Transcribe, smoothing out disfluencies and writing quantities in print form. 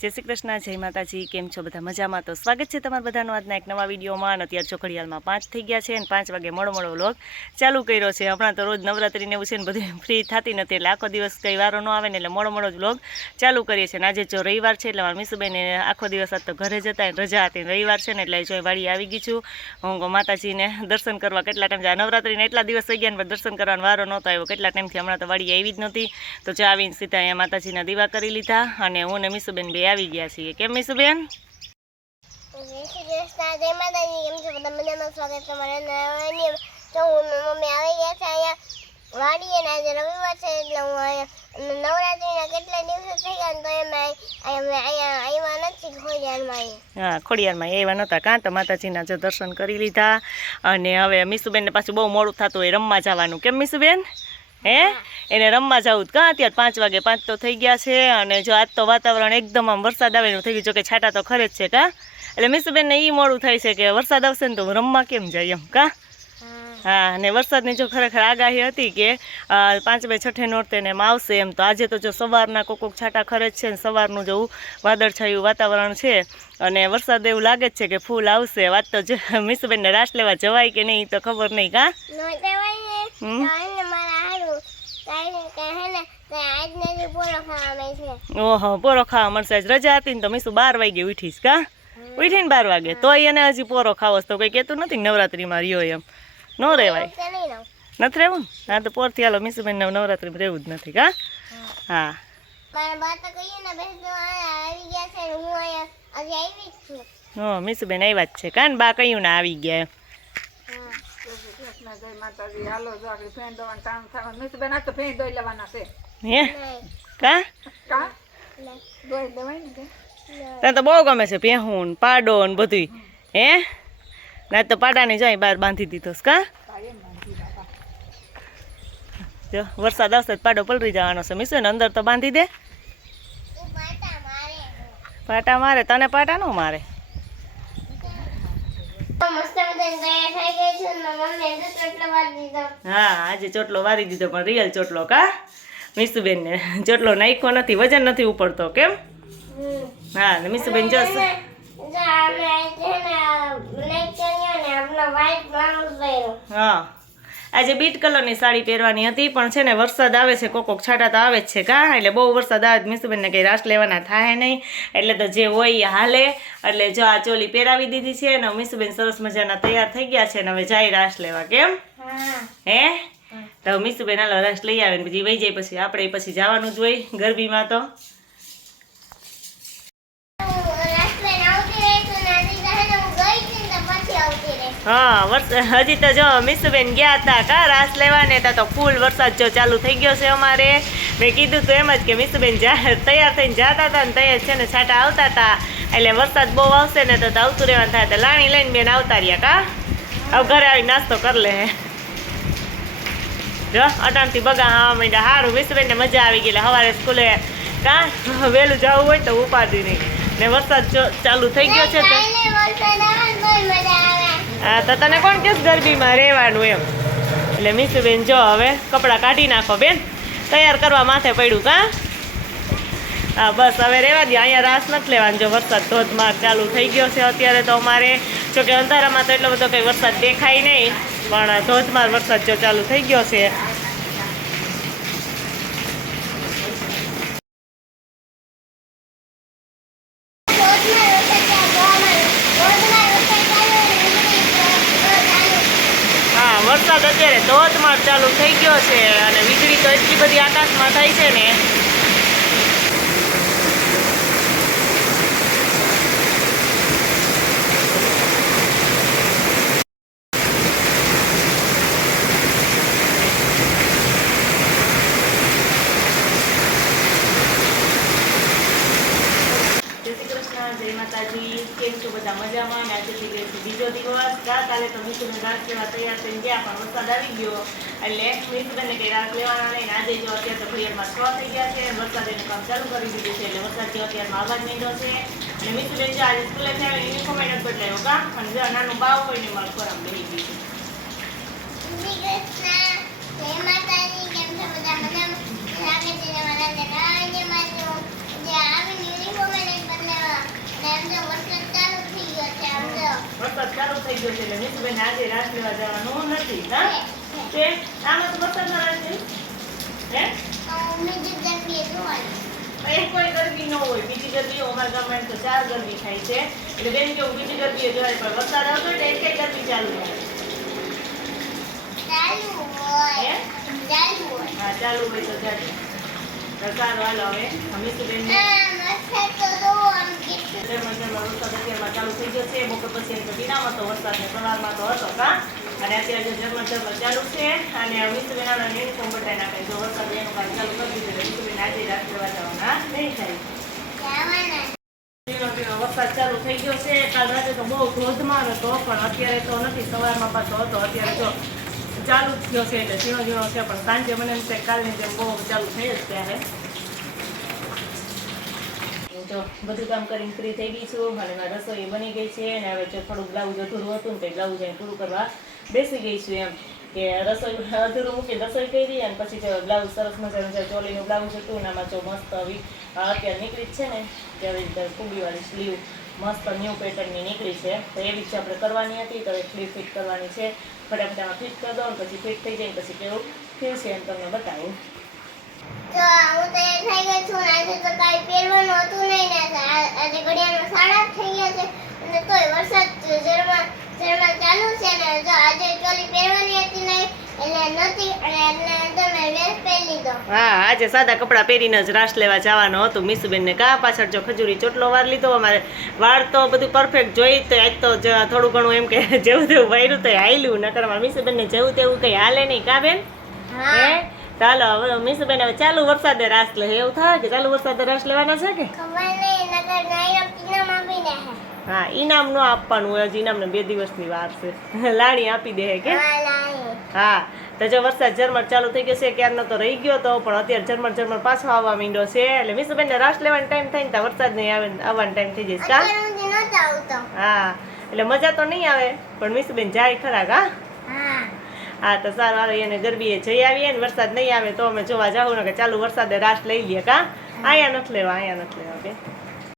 જય શ્રી કૃષ્ણ, જય માતાજી। કેમ છો બધા? મજામાં? તો સ્વાગત છે તમારા બધાનું આજના એક નવા વિડીયોમાં। અત્યારે ચોકડીયાલમાં 5 થઈ ગયા છે અને 5 વાગે મોડો વ્લોગ ચાલુ કર્યો છે। હમણાં તો રોજ નવરાત્રીને એવું છે ને બધું ફ્રી થતી નથી, એટલે આખો દિવસ કંઈ વારો ન આવે ને એટલે મોડો જ વ્લોગ ચાલુ કરીએ છીએ। આજે જો રવિવાર છે એટલે મારા મીસુબેને આખો દિવસ આજ તો ઘરે જતા રજા હતી, રવિવાર છે ને એટલે જો વાડી આવી ગઈ છું હું માતાજીને દર્શન કરવા। કેટલા ટાઈમ નવરાત્રીને એટલા દિવસ થઈ ગયા ને દર્શન કરવાનો વારો નહોતો આવ્યો, કેટલા ટાઈમથી હમણાં તો વાડી આવી જ નહોતી। તો જો આવીને સીધા અહીંયા માતાજીના દીવા કરી લીધા અને હું ને મીસુબેન બે આવી ગયા છીએ। કેમ મીસુબેન? જય શ્રી કૃષ્ણ, જય માતાજી। કેમ છો બધા? મજામાં? સ્વાગત છે મારા નવા તો હું મમ્મી આવી ગયા છે અહીંયા વાડીએ ને આજે રવિવાર છે એટલે હું અહીંયા નવરાત્રીના કેટલા દિવસો થઈ ગયા ને તો એમાં અહીંયા આવ્યા નથી ખોડિયારમાં। હા, ખોડિયારમાં આવ્યા નહોતા કાં? તો માતાજીના જો દર્શન કરી લીધા અને હવે મીસુબેનને પાછું બહુ મોડું થતું હોય રમવા જવાનું। કેમ મીસુબેન? હે એને રમવા જવું જ કાં? અત્યારે 5 વાગે 5 તો થઈ ગયા છે અને જો આજ તો વાતાવરણ એકદમ આમ વરસાદ આવેલું થઈ ગયું, જો કે છાંટા તો ખરે જ છે કાં? એટલે મીસુબેનને એ મોડું થાય છે કે વરસાદ આવશે ને તો રમવા કેમ જાય એમ કાં? હા, અને વરસાદની જો ખરેખર આગાહી હતી કે 5મે 6ઠે નોરતે ને એમ આવશે એમ, તો આજે તો જો સવારના કોક છાંટા ખરે જ છે ને સવારનું જો વાદળછાયું વાતાવરણ છે અને વરસાદ એવું લાગે જ છે કે ફૂલ આવશે। વાત તો મીસુબેનને રાસ લેવા જવાય કે નહીં તો ખબર નહીં કાં? ઓહો, પોરો ખાવા મળશે। આજ રજા હતી ને તો મીસુ 12 વાગે ઉઠીશ કાં? ઉઠીને 12 વાગે તો એને હજી પોરો ખાવો તો કંઈ કહેતું નથી નવરાત્રીમાં રહ્યો એમ ન રહેવાય, નથી રહેવું? હા, તો પોરથી હાલો મીસુબેન નવરાત્રીમાં રહેવું જ નથી કાં? હા, હા, મીસુબેન આવ્યા જ છે કાં? બા કયું ના આવી ગયા એમ? હે કાં? તને તો બહુ ગમે છે ભેહું પાડો ને બધું હે? ના તો પાડાને જાય બહાર બાંધી દીધો કાં? જો વરસાદ આવશે તો પાડો પલરી જવાનો છે મીસુ ને અંદર તો બાંધી દે। પાટા મારે? તને પાટા ન મારે? હા, આજે ચોટલો વારી દીધો પણ રિયલ ચોટલો કાં? મીસુબેન ને ચોટલો નાખ્યો નથી, વજન નથી ઉપડતો કેમ? હા, ને મીસુબેન જો હા આજે બીટ કલરની સાડી પહેરવાની હતી પણ છે ને વરસાદ આવે છે, કોક છાંટા તો આવે જ છે કાં? એટલે બહુ વરસાદ આવે મીસુબેનને કંઈ રાસ લેવાના થાય નહીં, એટલે તો જે હોય એ હાલે। એટલે જો આ ચોલી પહેરાવી દીધી છે ને મીસુબેન સરસ મજાના તૈયાર થઈ ગયા છે ને હવે જાય રાસ લેવા। કેમ? હે તો મીસુબેન હાલો રાસ લઈ આવે ને પછી વહી જાય, પછી આપણે પછી જવાનું જ હોય ગરબીમાં તો। હા, હજી તો જો મીસુબેન ગયા હતા કાં રાસ લેવાને, તો ફૂલ વરસાદ જો ચાલુ થઈ ગયો છે અમારે। મેં કીધું તો એમ જ કે મીસુબેન તૈયાર થઈને જતા હતા ને તૈયાર છે ને છાંટા આવતા હતા એટલે વરસાદ બહુ આવશે ને તો આવતું રહેવાનું થાય, તો લાણી લઈને બેન આવતા રહ્યા કાં? હવે ઘરે આવી નાસ્તો કરી લે જો અટાણથી બગા હા માંડ્યા। સારું મીસુબેનને મજા આવી ગઈ, સવારે સ્કૂલે કાં વહેલું જવું હોય તો ઉપાધિ નહીં ને વરસાદ ચાલુ થઈ ગયો છે તો હા, તો તને કોણ કેસ ગરબીમાં રહેવાનું એમ? એટલે મીસુબેન જો હવે કપડાં કાઢી નાખો બેન, તૈયાર કરવા માથે પડ્યું કાં? હા, બસ હવે રહેવા દે, અહીંયા રાસ નથી લેવાનું। જો વરસાદ ધોધમાર ચાલુ થઈ ગયો છે અત્યારે તો અમારે, જોકે અંધારામાં તો એટલો બધો કંઈ વરસાદ દેખાય નહીં પણ ધોધમાર વરસાદ જો ચાલુ થઈ ગયો છે। વરસાદ અત્યારે ધોધમાર ચાલુ થઈ ગયો છે અને વીજળી તો એટલી બધી આકાશમાં થાય છે ને જય માતાજી। કેમ છો બધા? મજામાં? ને આજે થઈ ગયો બીજો દિવસ કાલે તો મીસુબેન રાસ લેવા તૈયાર થઈને ગયા પણ વરસાદ આવી ગયો એટલે મીસુબેનને કંઈ રાસ લેવાના નહીં। આજે જો અત્યારે તો ઘડિયાળમાં 6 થઈ ગયા છે, વરસાદ એનું કામ ચાલુ કરી દીધું છે એટલે વરસાદ જો અત્યારમાં આવવા જ માંડ્યો છે અને મીસુબેન જો આજે સ્કૂલેથી આવીને યુનિફોર્મ નથી બદલાયો કાં? અને જો નાનું બાવ હોય ને મારું ખોરાક બેસી ગયું છે। વરસાદ ચાલુ થઈ ગયો છે એટલે મિસુબેન આજે રાસ લેવા જવાનું નથી. હા તે આમાં તો વરસાદમાં રાસ લેવી હે બીજી જગ્યાએ જોવાનું. એ કોઈ ગરબી ન હોય. બીજી ગરબીઓ અમારા ગામમાં તો 4 ગરબી થાય છે એટલે બેન કેવું બીજી ગરબીએ જોવાય પણ વરસાદ આવતો હોય એટલે એક ગરબી ચાલુ હોય. ચાલુ હોય. હે ચાલુ હોય. હા ચાલુ હોય તો જાજો. સારું હાલો હવે મિસુબેન વરસાદ તો જોવો આમ કેટલું. વરસાદ અત્યારમાં ચાલુ થઈ ગયો છે. બપોર પછી તો દિનામાં તો વરસાદ ને સવારમાં તો હતો કા અને અત્યારે ઝરમર ચાલુ છે અને મિસુબેન આવડા યુનિફોર્મ બટાઈ નાખે. જો વરસાદ એનું કામ ચાલુ કરી દીધું એટલે મિસુબેન આજે રાત લેવા જવાના નહીં થાય. જવાના. વરસાદ ચાલુ થઈ ગયો છે. કાલ રાતે તો બહુ ધોધમાર હતો પણ અત્યારે તો નથી. સવારમાં પાછો હતો. અત્યારે જો ચાલુ જ થયો છે એટલે ઝીણો ઝીણો છે પણ સાંજે મને એમ થાય કાલની જેમ બહુ ચાલુ થઈ જ ત્યારે. જો બધું કામ કરીને ફ્રી થઈ ગઈ છું અને મારી રસોઈ બની ગઈ છે અને હવે જો થોડું બ્લાઉઝ અધૂરું હતું ને તો બ્લાઉઝ અહીં પૂરું કરવા બેસી ગઈ છું એમ કે રસોઈ અધૂરું મૂકીને રસોઈ કરી અને પછી જો બ્લાઉઝ સરસ મજાનું જે ચોલીનું બ્લાઉઝ હતું ને આમાં જો મસ્ત આવી અત્યારે નીકળી જ છે ને કે આવી રીતે ફૂગીવાળી સ્લીવ મસ્ત ન્યૂ પેટર્નની નીકળી છે તો એવી જ આપણે કરવાની હતી તો સ્લીવ ફિટ કરવાની છે. ફટાફટ આમાં ફિટ કરી દો ને પછી ફિટ થઈ જાય પછી કેવું થયું છે એમ તમને બતાવું. તો હું તૈયાર થઈ ગઈ છું ને આજે તો કાંઈ પહેરવાનું હતું નહીં ને આજે ઘડિયાળનો 7:30 થઈ ગયા છે અને તોય વરસાદ ઝરમર ચાલુ છે ને જો આજે ચોલી પહેરવાની હતી નહીં એટલે નથી અને એટલે તમે ડ્રેસ પહેરી લીધો. હા આજે સાદા કપડાં પહેરીને જ રાસ લેવા જવાનું હતું મિસુબેનને. કા પાછળ જો ખજૂરી ચોટલો વાર લીધો. અમારે વાળ તો બધું પરફેક્ટ જોઈ તો આજ તો થોડું ઘણું એમ કે જેવું તેવું વાયરું તો હાલ્યું નકર અમારા મિસુબેનને જેવું તેવું કંઈ હાલે નહીં કા બેન હે ચાલો હવે મિસુબેન હવે ચાલુ વરસાદે રાસ લે એવું થાય કે ચાલુ વરસાદે રાસ લેવાના છે કે ખબર નહીં નકર નાયક ઇનામ આપી દે. હા ઇનામ નો આપવાનું હોય હજી ઇનામને 2 દિવસની વાર છે. લાણી આપી દે કે હા લાય. હા તો જો વરસાદ ઝરમર ચાલુ થઈ ગયો છે. ક્યારનો તો રહી ગયો તો પણ અત્યારે ઝરમર પાછો આવવા માંડ્યો છે એટલે મિસુબેનને રાસ લેવાનો ટાઈમ થાય ને ત્યાં વરસાદ નહીં આવે આવવાનો ટાઈમ થઈ જશે કા અત્યારે હું નહોતો આવતો. હા એટલે મજા તો નહીં આવે પણ મિસુબેન જાય ખરા કા હા હા તો સારું આવે એને ગરબીએ જઈ આવીએ ને વરસાદ નહીં આવે તો અમે જોવા જાવ ને કે ચાલુ વરસાદે રાસ લઈ લઈએ કા અહીંયા નથી લેવા બે